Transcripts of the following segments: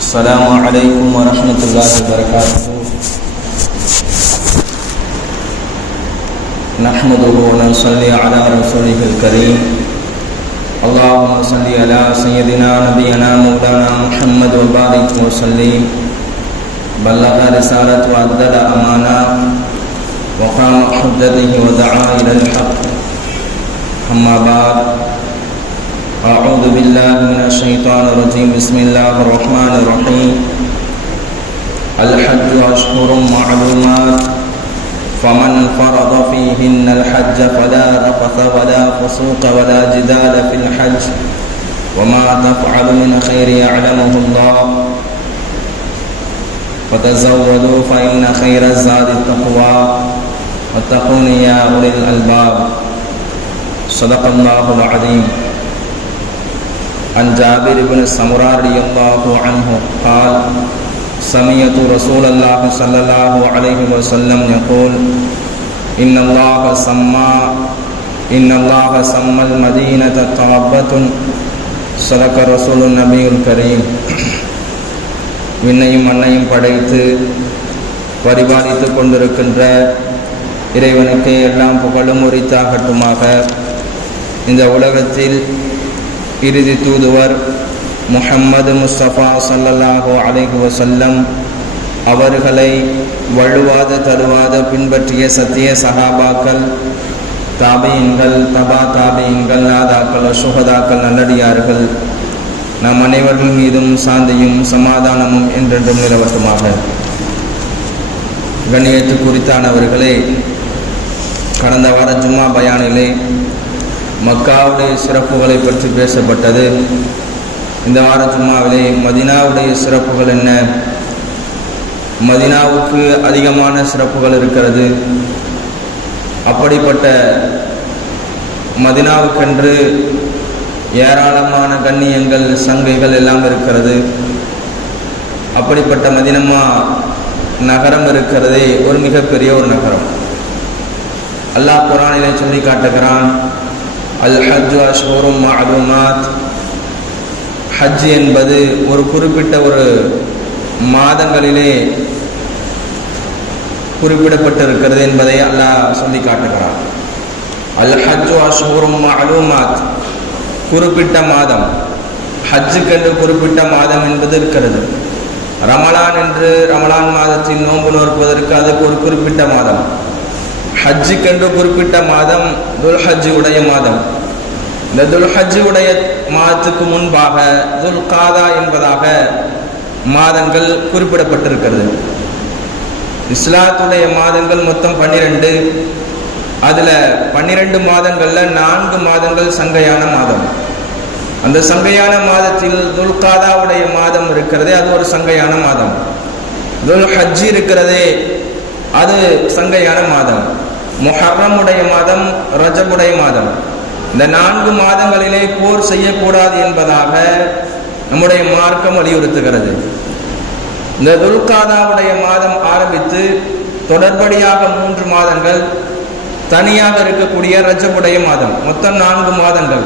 السلام عليكم ورحمة الله وبركاته. نحمده ونصلي على رسوله الكريم. اللهم صل على سيدنا نبينا مولانا محمد وبارك وسلم. بلغ رسالة وأدى الأمانة وقام حجته ودعا إلى الحق. أما بعد، أعوذ بالله من الشيطان الرجيم. بسم الله الرحمن الرحيم. الحج أشهر معلومات، فمن فرض فيهن الحج فلا رفث ولا فسوق ولا جدال في الحج، وما تفعل من خير يعلمه الله، فتزودوا فإن خير الزاد التقوى، واتقون يا أولي الألباب. صدق الله العظيم. عن جابر بن سمرة رضي الله عنه قال: سمعت رسول الله صلى الله عليه وسلم يقول: إن الله سمى المدينة طابة. صدق رسول النبي الكريم. விண்ணையும் மண்ணையும் படைத்து பரிபாலித்து கொண்டிருக்கின்ற இறைவனுக்கே எல்லாம் புகழும் உரித்தாகட்டுமாக. இந்த உலகத்தில் இறுதி தூதுவர் முஹம்மது முஸ்தபா ஸல்லல்லாஹு அலைஹி வஸல்லம் அவர்களை வழுவாத தருவாத பின்பற்றிய சத்திய சஹாபாக்கள், தாபீன்கள், தபா தாபீன்கள், நாதாக்கள், சுஹதாக்கள், நல்லடியார்கள் நம் அனைவர்கள் மீதும் சாந்தியும் சமாதானமும் என்றென்றும் நிலவட்டுமாக. கண்ணியத்து குறித்தானவர்களே, கடந்த வார ஜும்மா பயானிலே மக்காவுடைய சிறப்புகளை பற்றி பேசப்பட்டது. இந்த வார ஜும்மாவிலே மதீனாவுடைய சிறப்புகள் என்ன? மதீனாவுக்கு அதிகமான சிறப்புகள் இருக்கிறது. அப்படிப்பட்ட மதீனாவுக்கென்று ஏராளமான கண்ணியங்கள், சங்கைகள் எல்லாம் இருக்கிறது. அப்படிப்பட்ட மதீனா நகரம் இருக்கிறதே ஒரு மிகப்பெரிய ஒரு நகரம். அல்லாஹ் குர்ஆனிலே சொல்லி காட்டுகிறான்: அல் ஹஜ்ஜு அஷ்ஹுரும் மஅலூமாத். ஹஜ் என்பது ஒரு குறிப்பிட்ட ஒரு மாதங்களிலே குறிப்பிடப்பட்டிருக்கிறது என்பதை அல்லாஹ் சொல்லி காட்டுகிறான். அல் ஹஜ்ஜு அஷ்ஹுரும் மஅலூமாத், குறிப்பிட்ட மாதம். ஹஜ்ஜுக்கென்று குறிப்பிட்ட மாதம் என்பது இருக்கிறது. ரமலான் என்று ரமலான் மாதத்தில் நோன்பு நோற்பதற்கு அதுக்கு ஒரு குறிப்பிட்ட மாதம். ஹஜ்ஜுக்கென்று குறிப்பிட்ட மாதம் துல் ஹஜ் உடைய மாதம். இந்த துல் ஹஜ் உடைய மாதத்துக்கு முன்பாக துல் காதா என்பதாக மாதங்கள் குறிப்பிடப்பட்டிருக்கிறது. இஸ்லாத்துடைய மாதங்கள் மொத்தம் 12. அதில் 12 மாதங்களில் 4 மாதங்கள் சங்கையான மாதம். அந்த சங்கையான மாதத்தில் துல் காதாவுடைய மாதம் இருக்கிறதே, அது ஒரு சங்கையான மாதம். துல் ஹஜ் இருக்கிறதே, அது சங்கையான மாதம். முஹர்ரமுடைய மாதம், ரஜபுடைய மாதம். இந்த 4 மாதங்களிலே போர் செய்யக்கூடாது என்பதாக நம்முடைய மார்க்கம் வலியுறுத்துகிறது. இந்த துல் காதாவுடைய மாதம் ஆரம்பித்து தொடர்படியாக 3 மாதங்கள், தனியாக இருக்கக்கூடிய ரஜபுடைய மாதம், மொத்தம் 4 மாதங்கள்.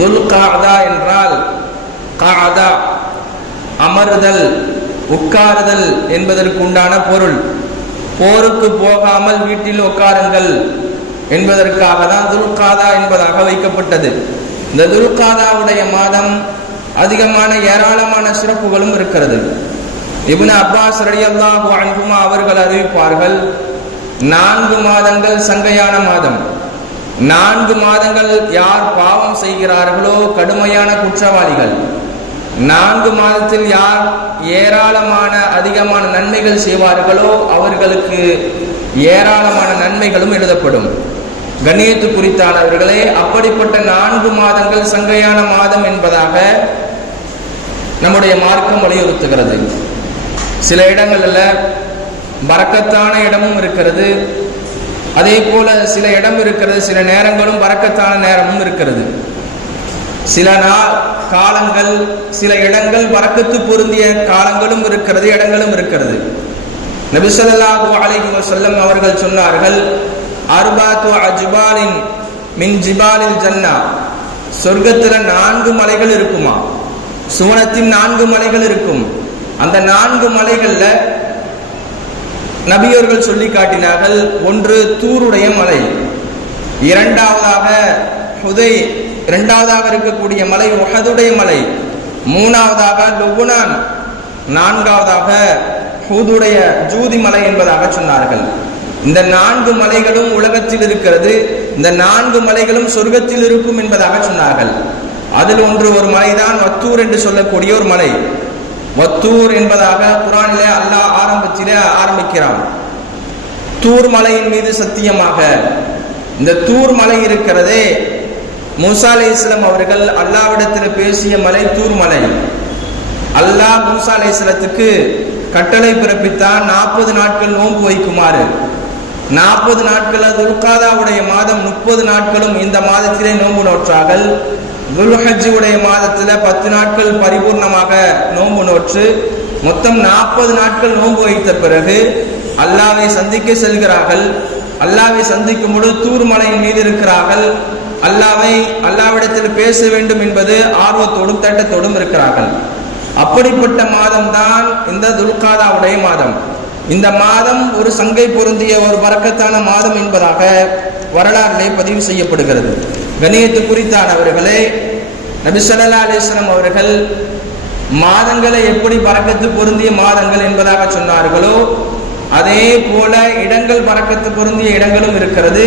துல் காதா என்றால் காதா அமருதல், உட்காருதல் என்பதற்கு உண்டான பொருள். போருக்கு போகாமல் வீட்டில் உட்காருங்கள் என்பதற்காக தான் துல் காதா என்பதாக வைக்கப்பட்டது. இந்த துல் காதாவுடைய மாதம் அதிகமான ஏராளமான சிறப்புகளும் இருக்கிறது. இப்னு அப்பாஸ் ரலியல்லாஹு அன்ஹுமா அவர்கள் அறிவிப்பார்கள், 4 மாதங்கள் சங்கையான மாதம். 4 மாதங்கள் யார் பாவம் செய்கிறார்களோ கடுமையான குற்றவாளிகள். 4 மாதத்தில் யார் ஏராளமான அதிகமான நன்மைகள் செய்வார்களோ அவர்களுக்கு ஏராளமான நன்மைகளும் எழுதப்படும். கண்ணியத்து குறித்தானவர்களே, அப்படிப்பட்ட 4 மாதங்கள் சங்கையான மாதம் என்பதாக நம்முடைய மார்க்கம் வலியுறுத்துகிறது. சில இடங்களில் பரக்கத்தான இடமும் இருக்கிறது, அதே போல சில இடம் இருக்கிறது, சில நேரங்களும் பரக்கத்தான நேரமும் இருக்கிறது. சில காலங்கள், சில இடங்கள் பரக்கத்து பொருந்திய காலங்களும் இருக்கிறது, இடங்களும் இருக்கிறது. நபி ஸல்லல்லாஹு அலைஹி வஸல்லம் அவர்கள் சொன்னார்கள்: அர்பாத்து அஜ்பாலின் மின் ஜிபாலில் ஜன்னா. சொர்க்கத்தில் 4 மலைகள் இருக்குமா, சுவனத்தின் 4 மலைகள் இருக்கும். அந்த 4 மலைகள்ல நபியவர்கள் சொல்லி காட்டினார்கள். ஒன்று தூருடைய மலை, இரண்டாவதாக இருக்கக்கூடிய மலை உஹதுடைய மலை, மூணாவதாக லுபுனான், நான்காவதாக ஹூதுடைய ஜூதி மலை என்பதாக சொன்னார்கள். இந்த 4 மலைகளும் உலகத்தில் இருக்கிறது, இந்த 4 மலைகளும் சொர்க்கத்தில் இருக்கும் என்பதாக சொன்னார்கள். அதில் ஒரு மலைதான் வத்தூர் என்று சொல்லக்கூடிய ஒரு மலை. வத்தூர் என்பதாக குர்ஆனிலே அல்லாஹ் ஆரம்பத்திலே ஆரம்பிக்கிறான். தூர் மலையின் மீது சத்தியமாக. இந்த தூர் மலை இருக்கிறதே, மூசா அலைஹிஸ்ஸலாம் அவர்கள் அல்லாஹ்விடத்தில் பேசிய மலை தூர் மலை. அல்லாஹ் மூசா அலைஹிஸ்ஸலாத்துக்கு கட்டளை பிறப்பித்தான், 40 நாட்கள் நோன்பு வைக்குமாறு. 40 நாட்கள் துல்காதாவுடைய மாதம் 30 நாட்களும் இந்த மாதத்திலே நோன்பு நோற்றார்கள். துல்ஹஜ்ஜுடைய மாதத்தில் 10 நாட்கள் பரிபூர்ணமாக நோன்பு நோற்று மொத்தம் 40 நாட்கள் நோன்பு வைத்த பிறகு அல்லாஹ்வை சந்திக்க செல்கிறார்கள். அல்லாஹ்வை சந்திக்கும் பொழுது தூர் மலையின் மீது இருக்கிறார்கள். அல்லாஹ்விடத்தில் பேச வேண்டும் என்பது ஆர்வத்தோடும் தட்டத்தோடும் இருக்கிறார்கள். அப்படிப்பட்ட மாதம் தான் இந்த துல்காதாவுடைய மாதம். இந்த மாதம் ஒரு சங்கை பொருந்திய ஒரு பரக்கத்தான மாதம் என்பதாக வரலாற்றிலே பதிவு செய்யப்படுகிறது. கண்ணியத்து குறித்தானவர்களே, நபி ஸல்லல்லாஹு அலைஹி வஸல்லம் அவர்கள் மாதங்களை எப்படி பரக்கத்து பொருந்திய மாதங்கள் என்பதாக சொன்னார்களோ அதே போல இடங்கள் பரக்கத்து பொருந்திய இடங்களும் இருக்கிறது.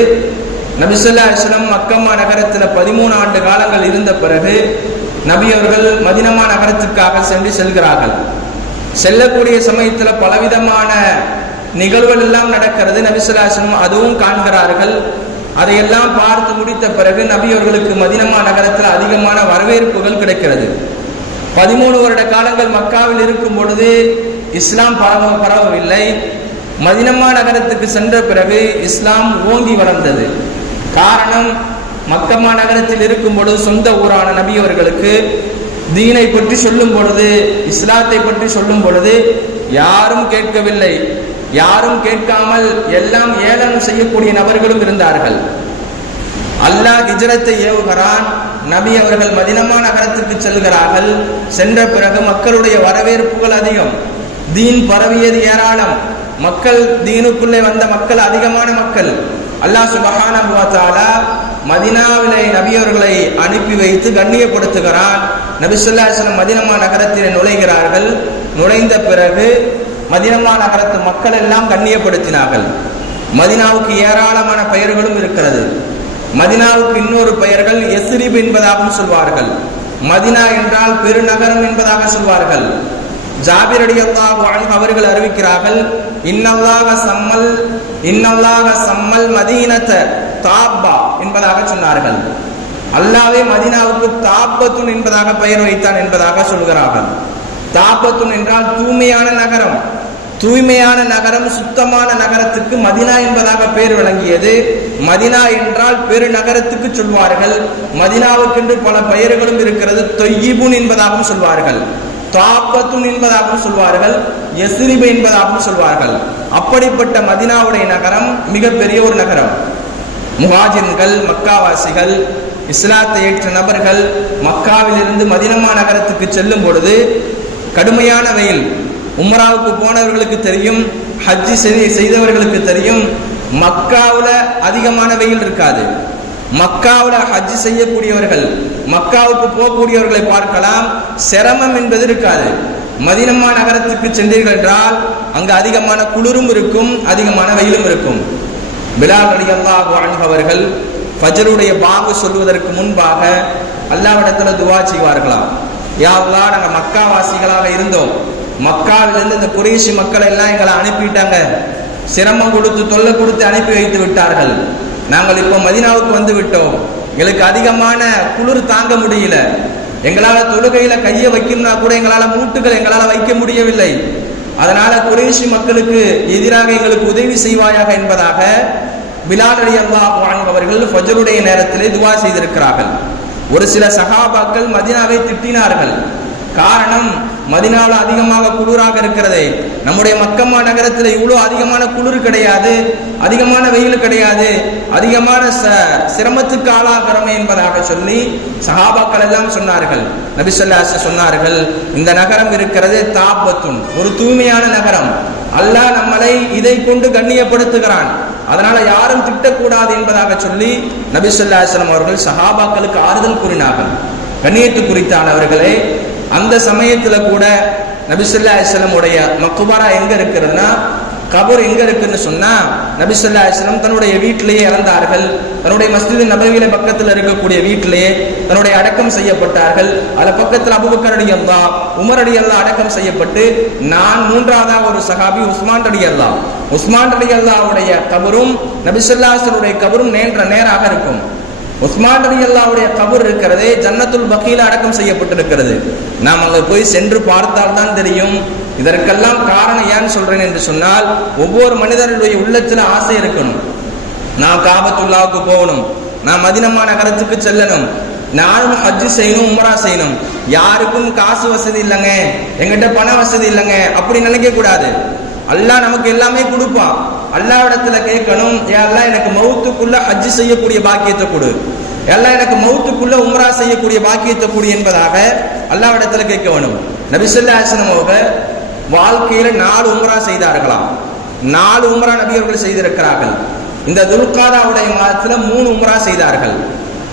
நபி ஸல்லல்லாஹு அலைஹி வஸல்லம் மக்கா நகரத்தில் 13 ஆண்டு காலங்கள் இருந்த பிறகு நபி அவர்கள் மதீனா நகரத்திற்காக செல்கிறார்கள். செல்லக்கூடிய சமயத்தில் பலவிதமான நிகழ்வுகள் எல்லாம் நடக்கிறது. நபி ஸல்லல்லாஹு அலைஹி வஸல்லம் அதுவும் காண்கிறார்கள். அதையெல்லாம் பார்த்து முடித்த பிறகு நபி அவர்களுக்கு மதீனா நகரத்தில் அதிகமான வரவேற்புகள் கிடைக்கிறது. 13 வருட காலங்கள் மக்காவில் இருக்கும் பொழுது இஸ்லாம் பரவவில்லை. மதீனா நகரத்துக்கு சென்ற பிறகு இஸ்லாம் ஓங்கி வளர்ந்தது. காரணம், மக்கா நகரத்தில் இருக்கும் பொழுது சொந்த ஊரான நபி அவர்களுக்கு தீனை பற்றி சொல்லும் பொழுது, இஸ்லாத்தை பற்றி சொல்லும் பொழுது யாரும் கேட்கவில்லை. யாரும் கேட்காமல் எல்லாம் ஏளனம் செய்யக்கூடிய நபர்களும் இருந்தார்கள். அல்லாஹ் ஹிஜ்ரத்தை ஏவுகிறான். நபி அவர்கள் மதீனா நகரத்துக்கு செல்கிறார்கள். சென்ற பிறகு மக்களுடைய வரவேற்புகள் அதிகம். தீன் பரவியது ஏராளம். மக்கள், தீனுக்குள்ளே வந்த மக்கள் அதிகமான மக்கள். அல்லாஹ் சுப்ஹானஹு வ தஆலா மதீனாவிலே நபி அவர்களை அனுப்பி வைத்து கண்ணியப்படுத்துகிறான். நபி ஸல்லல்லாஹு அலைஹி வஸல்லம் மதீனா நகரத்திலே நுழைகிறார்கள். நுழைந்த பிறகு மதீனா நகரத்து மக்கள் எல்லாம் கண்ணியப்படுத்தினார்கள். மதீனாவுக்கு ஏராளமான பெயர்களும் இருக்கிறது. மதீனாவுக்கு இன்னொரு பெயர்கள் யஸ்ரிப் என்பதாகவும் சொல்வார்கள். மதீனா என்றால் பெருநகரம் என்பதாக சொல்வார்கள். ஜாபிர் ரலியல்லாஹு அன்ஹு அவர்கள் அறிவிக்கிறார்கள், இன்னல்லாஹ சம்மல் மதீனத தாப்பா என்பதாக சொன்னார்கள். அல்லாஹ்வே மதீனாவுக்கு தாப்பத்துன் என்பதாக பெயர் வைத்தான் என்பதாக சொல்கிறார்கள். தாப்பத்துன் என்றால் தூய்மையான நகரம். தூய்மையான நகரம், சுத்தமான நகரத்துக்கு மதீனா என்பதாக பெயர் வழங்கியது. மதீனா என்றால் பெருநகரத்துக்கு சொல்வார்கள். மதீனாவுக்கென்று பல பெயர்களும் இருக்கிறது. தொய்யிபுன் என்பதாகவும் சொல்வார்கள், தாப்பத்துன் என்பதாகவும் சொல்வார்கள், யஸ்ரிப் என்பதாகவும் சொல்வார்கள். அப்படிப்பட்ட மதீனாவுடைய நகரம் மிகப்பெரிய ஒரு நகரம். முஹாஜிர்கள், மக்காவாசிகள், இஸ்லாத்தை ஏற்ற நபர்கள் மக்காவில் இருந்து மதீனா நகரத்துக்கு செல்லும் பொழுது கடுமையான வெயில். உம்ராவுக்கு போனவர்களுக்கு தெரியும், ஹஜ்ஜி செய்தவர்களுக்கு தெரியும், மக்காவில் அதிகமான வெயில் இருக்காது. மக்காவில் ஹஜ்ஜி செய்யக்கூடியவர்கள், மக்காவுக்கு போகக்கூடியவர்களை பார்க்கலாம், சிரமம் என்பது இருக்காது. மதீனா நகரத்துக்கு சென்றீர்கள் என்றால் அங்கு அதிகமான குளிரும் இருக்கும், அதிகமான வெயிலும் இருக்கும். பிலால் ரலியல்லாஹு அன்ஹு அவர்கள் ஃபஜ்ருடைய பாங்கு சொல்வதற்கு முன்பாக அல்லாஹ்விடத்தில் துஆ செய்வார்களாம். யா அல்லாஹ், நாங்கள் மக்காவாசிகளாக இருந்தோம், மக்காவிலிருந்து இந்த குறைஷி மக்களை எல்லாம் எங்களை அனுப்பிட்டாங்க, சிரமம் கொடுத்து தொல்லை கொடுத்து அனுப்பி வைத்து விட்டார்கள். நாங்கள் இப்போ மதீனாவுக்கு வந்து விட்டோம், எங்களுக்கு அதிகமான குளிர் தாங்க முடியல, எங்களால் தொழுகையில கையை வைக்கணும்னா கூட எங்களால் மூட்டுகள் எங்களால் வைக்க முடியவில்லை, அதனால குறைஷி மக்களுக்கு எதிராக எங்களுக்கு உதவி செய்வாயாக என்பதாக பிலால் ரலியல்லாஹு அன்ஹு அவர்கள் ஃபஜ்ருடைய நேரத்திலே துஆ செய்திருக்கிறார்கள். ஒரு சில சஹாபாக்கள் மதீனாவை திட்டினார்கள். காரணம், மதீனாவில் அதிகமாக குளிராக இருக்கிறது. நம்முடைய மக்கமா நகரத்தில் இவ்வளோ அதிகமான குளிர் கிடையாது, அதிகமான வெயில் கிடையாது, அதிகமான சிரமத்துக்கு ஆளாகிறோமே என்பதாக சொல்லி சஹாபாக்கள் எல்லாம் சொன்னார்கள். நபி ஸல்லல்லாஹு அலைஹி வஸல்லம் சொன்னார்கள், இந்த நகரம் இருக்கிறது தாபத்துன், ஒரு தூய்மையான நகரம். அல்லாஹ் நம்மளை இதை கொண்டு கண்ணியப்படுத்துகிறான், அதனால யாரும் திட்டக்கூடாது என்பதாக சொல்லி நபி ஸல்லல்லாஹு அலைஹி வஸல்லம் அவர்கள் சஹாபாக்களுக்கு ஆறுதல் கூறினார்கள். கண்ணியத்து குறித்தானவர்களே, அந்த சமயத்துல கூட நபி ஸல்லல்லாஹு அலைஹி வஸல்லம் உடைய மக்பரா எங்க இருக்கிறதுனா, கபர் எங்க இருக்குன்னு சொன்னா, நபி ஸல்லல்லாஹு அலைஹி வஸல்லம் தன்னுடைய வீட்டிலேயே இறந்தார்கள். தன்னுடைய மஸ்ஜித் நபவியில பக்கத்தில் இருக்கக்கூடிய வீட்டிலேயே தன்னுடைய அடக்கம் செய்யப்பட்டார்கள். அதுல பக்கத்தில் அபூபக்கர் ரலியல்லாஹு, உமர் ரலியல்லாஹு அடக்கம் செய்யப்பட்டு, நான் மூன்றாவதாக ஒரு சஹாபி உஸ்மான் ரலியல்லாஹுடைய கபரும் நபி ஸல்லல்லாஹு அலைஹி வஸல்லம் கபரும் நேராக இருக்கும். உஸ்மான் ரலியல்லாஹுடைய கபர் இருக்கிறதே ஜன்னத்துல் பகீல அடக்கம் செய்யப்பட்டிருக்கிறது. நாம் அங்க போய் சென்று பார்த்தால் தான் தெரியும். இதற்கெல்லாம் காரணம் ஏன்னு சொல்றேன் என்று சொன்னால், ஒவ்வொரு மனிதனுடைய உள்ளத்துல ஆசை இருக்கணும். நான் காபத்துல்லாவுக்கு போகணும், நான் மதீனா நகரத்துக்கு செல்லணும், நானும் ஹஜ் செய்யணும், உம்ரா செய்யணும். யாருக்கும் காசு வசதி இல்லைங்க, எங்கிட்ட பண வசதி இல்லைங்க அப்படி நினைக்க கூடாது. அல்லாஹ் நமக்கு எல்லாமே கொடுப்பான். அல்லாஹ்விடத்துல கேட்கணும், யா அல்லாஹ் எனக்கு மௌத்துக்குள்ள ஹஜ் செய்யக்கூடிய பாக்கியத்தை கொடு, எல்லாம் எனக்கு மௌத்துக்குள்ள உம்ரா செய்யக்கூடிய பாக்கியத்தை கொடு என்பதாக அல்லாஹ்விடத்துல கேட்க வேணும். நபி ஸல்லல்லாஹு அலைஹி வஸல்லம் அவர்கள் வாழ்க்கையில 4 உம்ரா செய்தார்களாம். 4 உம்ரா நபி அவர்கள் செய்திருக்கிறார்கள். இந்த துல்காதாவுடைய மாதத்துல 3 உம்ரா செய்தார்கள்.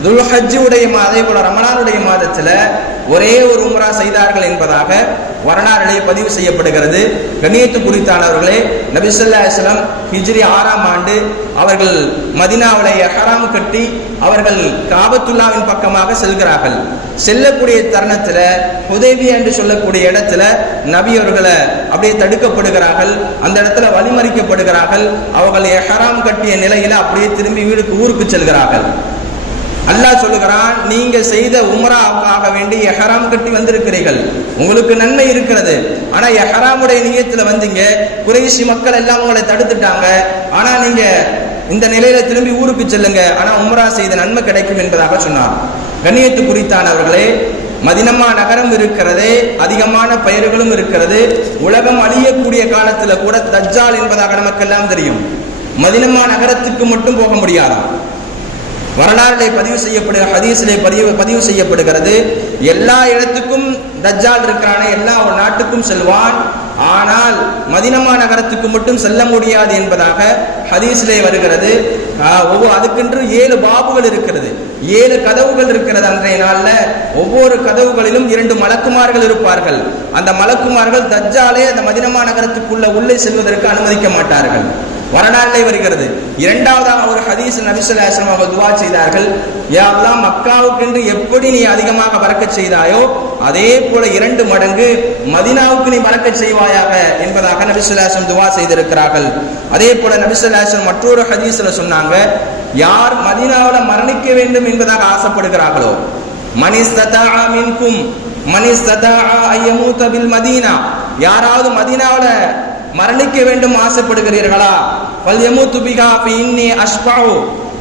துல்ஹஜ் உடைய அதே போல ரமலானுடைய மாதத்துல ஒரே ஒரு உம்ரா செய்தார்கள் என்பதாக வரலாறுகளை பதிவு செய்யப்படுகிறது. கண்ணியத்து குறித்தானவர்களே, நபி ஸல்லல்லாஹு அலைஹி வஸல்லம் ஹிஜ்ரி 6ஆம் ஆண்டு அவர்கள் மதீனாவிலே இஹ்ராம் கட்டி அவர்கள் காபத்துல்லாவின் பக்கமாக செல்கிறார்கள். செல்லக்கூடிய தருணத்துல ஹுதைபியா என்று சொல்லக்கூடிய இடத்துல நபி அவர்களை அப்படியே தடுக்கப்படுகிறார்கள். அந்த இடத்துல வழிமறிக்கப்படுகிறார்கள். அவர்கள் இஹ்ராம் கட்டிய நிலையில அப்படியே திரும்பி ஊருக்கு செல்கிறார்கள். அல்லாஹ் சொல்லுகிறான், நீங்க செய்த உம்ராவுக்காக வேண்டி இஹ்ராம் கட்டி வந்திருக்கிறீர்கள், உங்களுக்கு நன்மை இருக்கிறது. ஆனா இஹ்ராமுடைய நியத்துல வந்தீங்க, குறைஷி மக்கள் எல்லாம் உங்களை தடுத்துட்டாங்க. ஆனா நீங்க இந்த நிலையில திரும்பி ஊருக்கு செல்லுங்க, ஆனா உம்ரா செய்த நன்மை கிடைக்கும் என்பதாக சொன்னார். கண்ணியத்து குறித்தானவர்களே, மதீனா நகரம் இருக்கிறதே, அதிகமான பெயர்களும் இருக்கிறது. உலகம் அழியக்கூடிய காலத்துல கூட தஜ்ஜால் என்பதாக நமக்கெல்லாம் தெரியும். மதீனா நகரத்துக்கு மட்டும் போக முடியாதாம். வரலாறுகளை பதிவு செய்யப்படுகிற ஹதீஸிலே பதிவு செய்யப்படுகிறது, எல்லா இடத்துக்கும் தஜ்ஜால் இருக்கிறானே, எல்லா நாட்டுக்கும் செல்வான், ஆனால் மதீனா நகரத்துக்கு மட்டும் செல்ல முடியாது என்பதாக ஹதீஸிலே வருகிறது. அதுக்கென்று 7 பாபுகள் இருக்கிறது, 7 கதவுகள் இருக்கிறது. அன்றைய நாள்ல ஒவ்வொரு கதவுகளிலும் 2 மலக்குமார்கள் இருப்பார்கள். அந்த மலக்குமார்கள் தஜ்ஜாலே அந்த மதீனா நகரத்துக்குள்ள உள்ளே செல்வதற்கு அனுமதிக்க மாட்டார்கள். வரலாறுல வருகிறது. இரண்டாவதாக ஒரு ஹதீஸ் நபி ஸல்லல்லாஹு அலைஹி வஸல்லம் அவர்கள் துஆ செய்தார்கள், யா அல்லாஹ் மக்காவுக்கென்று எப்படி நீ அதிகமாக பரக்கத் செய்தாயோ அதே போல 2 மடங்கு மதீனாவுக்கு நீ பரக்கத் செய்வாயாக என்பதாக நபி ஸல்லல்லாஹு அலைஹி வஸல்லம் துஆ செய்திருக்கிறார்கள். அதே போல நபி ஸல்லல்லாஹு அலைஹி வஸல்லம் மற்றொரு ஹதீஸ்ல சொன்னாங்க, யார் மதீனாவில் மரணிக்க வேண்டும் என்பதாக ஆசைப்படுகிறார்களோ, மனிஸ்ததா மின்கும் மனிஸ்ததா அய்யமூத பில் மதீனா, யாராவது மதீனாவில் மரணிக்க வேண்டும் ஆசைப்படுகிறீர்களா, ஃபல்யமூது பிஹா ஃபஇன்னி அஷ்ஃபஉ,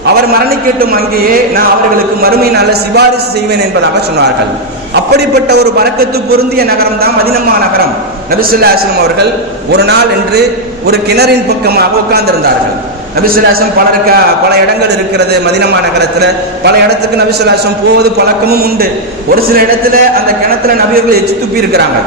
அவர் மரணிக்கட்டும், அங்கேயே நான் அவர்களுக்கு மறுமை நாள சிபாரிசு செய்வேன் என்பதாக சொன்னார்கள். அப்படிப்பட்ட ஒரு பரக்கத்து பொருந்திய நகரம் தான் மதீனா நகரம். நபி ஸல்லல்லாஹு அலைஹி வஸல்லம் அவர்கள் ஒரு நாள் என்று ஒரு கிணறின் பக்கமாக உட்கார்ந்திருந்தார்கள். நபி ஸல்லல்லாஹு அலைஹி வஸல்லம் பல இடங்கள் இருக்கிறது மதீனா நகரத்துல, பல இடத்துக்கு நபி ஸல்லல்லாஹு அலைஹி வஸல்லம் போவது பழக்கமும் உண்டு. ஒரு சில இடத்துல அந்த கிணத்துல நபியர்கள் எச்சி துப்பி இருக்கிறாங்க,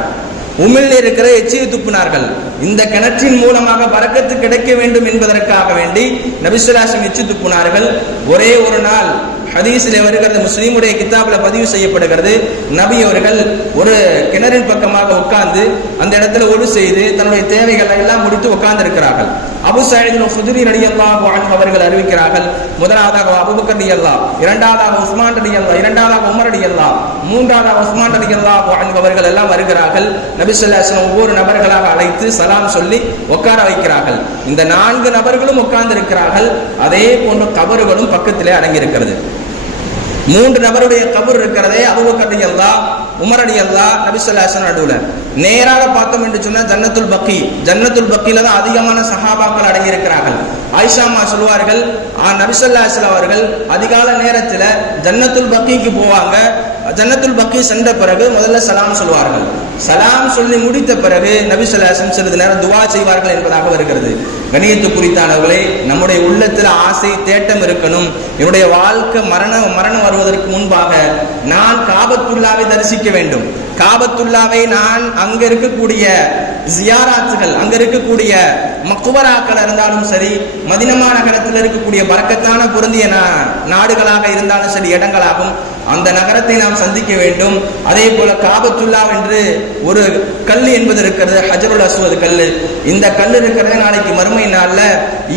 உமிழ்நீர் இருக்கிற எச்சியை துப்பினார்கள். இந்த கிணற்றின் மூலமாக பரக்கத்து கிடைக்க வேண்டும் என்பதற்காக வேண்டி நபி ஸல்லல்லாஹு அலைஹி வஸல்லம் எச்சி துப்பினார்கள். ஒரே ஒரு நாள் ஹதீஸிலே வருகிறது, முஸ்லீமுடைய கிதாபில் பதிவு செய்யப்படுகிறது, நபி அவர்கள் ஒரு கிணறின் பக்கமாக உட்கார்ந்து அந்த இடத்துல ஒடு செய்து தன்னுடைய தேவைகளை எல்லாம் முடித்து உட்கார்ந்து இருக்கிறார்கள். அபு சயீத் அல்-குத்ரி ரலியல்லாஹு அன்ஹு அவர்கள் அறிவிக்கிறார்கள், முதலாவதாக அபூபக்கர் ரலியல்லாஹு, இரண்டாவதாக உஸ்மான் ரலியல்லாஹு, இரண்டாவதாக உமர் ரலியல்லாஹு, மூன்றாவதாக உஸ்மான் ரலியல்லாஹு அன்ஹு அவர்கள் எல்லாம் வருகிறார்கள். நபி ஸல்லல்லாஹு அலைஹி வஸல்லம் ஒவ்வொரு நபர்களாக அழைத்து சலாம் சொல்லி உட்கார வைக்கிறார்கள். இந்த 4 நபர்களும் உட்கார்ந்து இருக்கிறார்கள். அதே போன்ற கபறுகளும் பக்கத்திலே அடங்கி இருக்கிறது. 3 நபருடைய கபர் இருக்கிறதே, அபூபக்கர் ரலியல்லாஹு, உமர் ரலியல்லாஹு, நபி ஸல்லல்லாஹு அலைஹி வஸல்லம் நடுவுல. நேராக பார்த்தோம் என்று சொன்னா ஜன்னத்துல் பக்கீல தான் அதிகமான சஹாபாக்கள் அடங்கி இருக்கிறார்கள். ஆயிஷா அம்மா சொல்வார்கள், நபி ஸல்லல்லாஹு அலைஹி வஸல்லம் அவர்கள் அதிகால நேரத்துல ஜன்னத்துல் பக்கீக்கு போவாங்க, ஜன்னத்துல் பக்கி சென்ற பிறகு முதல்ல சலாம் சொல்வார்கள். சலாம் சொல்லி முடித்த பிறகு நபி ஸல்லல்லாஹு அலைஹி வஸல்லம் சிறிது நேரம் துஆ செய்வார்கள் என்பதாக வருகிறது. கண்ணியத்து குறித்தானவர்களே, நம்முடைய உள்ளத்தில் ஆசை தேட்டம் இருக்கணும். என்னுடைய வாழ்க்கை மரணம் வருவதற்கு முன்பாக நான் காபத்துல்லாவை தரிசிக்க வேண்டும். காபத்துல்லாவை நான் அங்க இருக்கக்கூடிய ஜியாராத்துகள், அங்க இருக்கக்கூடிய மக்பராக்கள் இருந்தாலும் சரி, மதீனா நகரத்தில் இருக்கக்கூடிய பரக்கத்தான பொருந்திய நாடுகளாக இருந்தாலும் சரி, இடங்களாகும், அந்த நகரத்தை நாம் சந்திக்க வேண்டும். அதே போல காபத்துல்லா என்று ஒரு கல் என்பது இருக்கிறது, ஹஜருல் அஸ்வத் கல். இந்த கல் இருக்கிறது நாளைக்கு மறுமை நாள்ல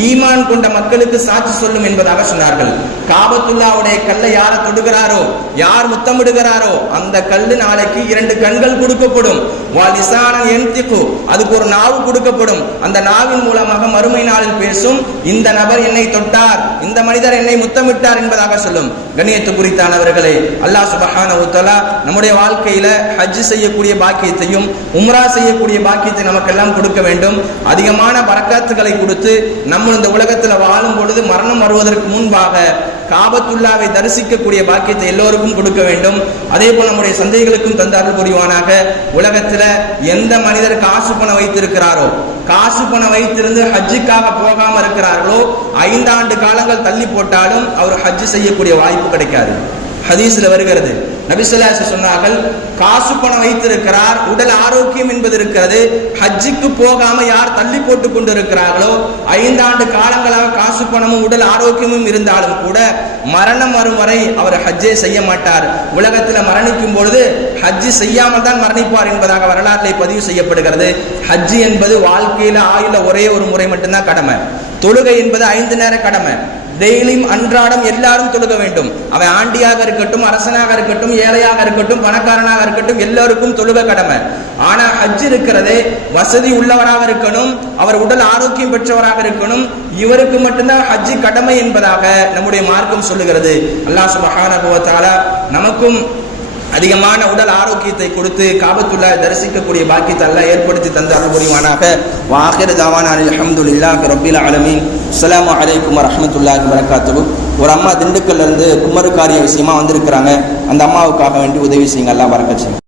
ஈமான் கொண்ட மக்களுக்கு சாட்சி சொல்லும் என்பதாக சொன்னார்கள். காபத்துல்லாவுடைய கல்லை யார தொடுகிறாரோ, யார் முத்தமிடுகிறாரோ, அந்த கல்லு நாளைக்கு 2 கண்கள் கொடுக்கப்படும். வாலிசானன் யன்திகு, அதுக்கு ஒரு நாவு கொடுக்கப்படும். அந்த நாவின் மூலமாக மறுமை நாளில் பேசும், இந்த நபர் என்னை தொட்டார், இந்த மனிதர் என்னை முத்தமிட்டார் என்பதாக சொல்லும். கண்ணியத்து குறித்தானவர்களே, அல்லாஹ் சுப்ஹானஹு வ தஆலா நம்முடைய வாழ்க்கையில ஹஜ் செய்யக்கூடிய பாக்கியத்தையும் உம்ரா செய்யக்கூடிய பாக்கியத்தை நமக்கெல்லாம் கொடுக்க வேண்டும். அதிகமான பரக்கத்துகளை கொடுத்து நம்ம இந்த உலகத்தில் வாழும் பொழுது மரணம் வருவதற்கு முன்பாக காபத்துல்லாவை தரிசிக்கக்கூடிய பாக்கியத்தை எல்லோருக்கும் கொடுக்க வேண்டும். அதே போல நம்முடைய சந்தைகளுக்கும் தந்தார்கள் புரிவானாக. உலகத்துல எந்த மனிதர் காசு பணம் வைத்திருக்கிறாரோ, காசு பணம் வைத்திருந்து ஹஜ்ஜுக்காக போகாம இருக்கிறார்களோ, 5 ஆண்டு காலங்கள் தள்ளி போட்டாலும் அவர் ஹஜ் செய்யக்கூடிய வாய்ப்பு கிடைக்காது. ஹதீஸ்ல வருகிறது, நபி ஸல்லல்லாஹு அலைஹி வஸல்லம் சொன்னார்கள், காசு பணம் வைத்திருக்கிறார், உடல் ஆரோக்கியம் என்பது இருக்கிறது, ஹஜ்ஜுக்கு போகாம யார் தள்ளி போட்டு கொண்டு இருக்கிறார்களோ, 5 ஆண்டு காலங்களாக காசு பணமும் உடல் ஆரோக்கியமும் இருந்தாலும் கூட மரணம் வரும் வரை அவர் ஹஜ்ஜே செய்ய மாட்டார். உலகத்தில் மரணிக்கும் பொழுது ஹஜ்ஜி செய்யாமல் தான் மரணிப்பார் என்பதாக வரலாற்றிலே பதிவு செய்யப்படுகிறது. ஹஜ்ஜி என்பது வாழ்க்கையில ஆயுள ஒரே ஒரு முறை மட்டும்தான் கடமை. தொழுகை என்பது 5 நேர கடமை. டெய்லியும் அன்றாடம் எல்லாரும் தொழுக வேண்டும். அவன் ஆண்டியாக இருக்கட்டும், அரசனாக இருக்கட்டும், ஏழையாக இருக்கட்டும், பணக்காரனாக இருக்கட்டும், எல்லோருக்கும் தொழுக கடமை. ஆனா ஹஜ் இருக்கிறதே, வசதி உள்ளவராக இருக்கணும், அவர் உடல் ஆரோக்கியம் பெற்றவராக இருக்கணும், இவருக்கு மட்டும்தான் ஹஜ் கடமை என்பதாக நம்முடைய மார்க்கம் சொல்லுகிறது. அல்லாஹ் சுப்ஹானஹு வ தஆலா நமக்கும் அதிகமான உடல் ஆரோக்கியத்தை கொடுத்து காபத்துல்லா தரிசிக்கக்கூடிய பாக்கியத்தை அல்லாஹ் ஏற்படுத்தி தந்து அருள் புரிவானாக. வாஹிரு தவானா அல்ஹம்துலில்லாஹி ரப்பில் ஆலமீன். அஸ்ஸலாமு அலைக்கும் வரஹ்மத்துல்லாஹி வபரகாத்துஹு. ஒரு அம்மா திண்டுக்கல்ல இருந்து குமரு காரிய விஷயமா வந்திருக்கிறாங்க. அந்த அம்மாவுக்காக வேண்டி உதவி செய்யுங்க. அல்லாஹ் பரக்கத் செய்யும்.